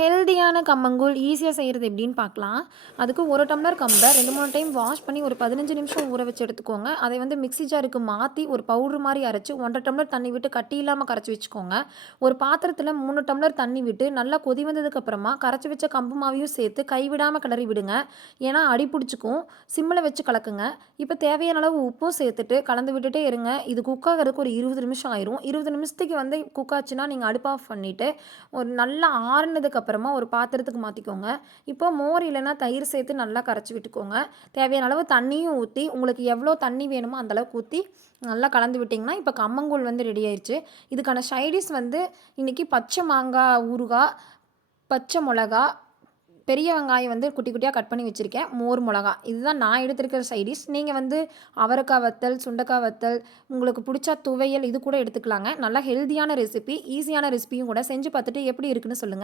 ஹெல்தியான கம்மங்கூழ் ஈஸியாக செய்கிறது எப்படின்னு பார்க்கலாம். அதுக்கு 1 டம்ளர் கம்பை 2, 3 டைம் வாஷ் பண்ணி ஒரு 15 நிமிஷம் ஊற வச்சு எடுத்துக்கோங்க. அதை வந்து மிக்ஸி ஜாருக்கு மாற்றி ஒரு பவுடர் மாதிரி அரைச்சு 1 1/2 டம்ளர் தண்ணி விட்டு கட்டி இல்லாமல் கரைச்சி வச்சுக்கோங்க. ஒரு பாத்திரத்தில் 3 டம்ளர் தண்ணி விட்டு நல்லா கொதி வந்ததுக்கப்புறமா கரைச்சி வச்ச கம்பு மாவையும் சேர்த்து கைவிடாமல் கிளறி விடுங்க. ஏன்னா அடி பிடிச்சிக்கும். சிம்மில் வச்சு கலக்குங்க. இப்போ தேவையான அளவு உப்பும் சேர்த்துட்டு கலந்து விட்டுட்டே இருங்க. இது குக் ஆகிறதுக்கு ஒரு 20 நிமிஷம் ஆயிரும். 20 நிமிஷத்துக்கு வந்து குக் ஆச்சுன்னா நீங்கள் அடுப்பு ஆஃப் பண்ணிவிட்டு ஒரு நல்லா ஆறுனதுக்கு அப்புறமா ஒரு பாத்திரத்துக்கு மாற்றிக்கோங்க. இப்போ மோர் இல்லைன்னா தயிர் சேர்த்து நல்லா கரைச்சி விட்டுக்கோங்க. தேவையான அளவு தண்ணியும் ஊற்றி உங்களுக்கு எவ்வளோ தண்ணி வேணுமோ அந்தளவுக்கு ஊற்றி நல்லா கலந்து விட்டிங்கன்னா இப்போ கம்மங்கூழ் வந்து ரெடி ஆயிடுச்சு. இதுக்கான சைடிஷ் வந்து இன்றைக்கி பச்சை மாங்காய் ஊறுகாய், பச்சை மிளகா, பெரிய வெங்காயம் வந்து குட்டி குட்டியாக கட் பண்ணி வச்சுருக்கேன், மோர் மிளகா, இதுதான் நான் எடுத்துருக்கிற சைடிஷ். நீங்கள் வந்து அவரைக்காய் வத்தல், சுண்டைக்காய் வத்தல், உங்களுக்கு பிடிச்சா துவையல் இது கூட எடுத்துக்கலாங்க. நல்லா ஹெல்தியான ரெசிபி, ஈஸியான ரெசிபியும் கூட. செஞ்சு பார்த்துட்டு எப்படி இருக்குன்னு சொல்லுங்கள்.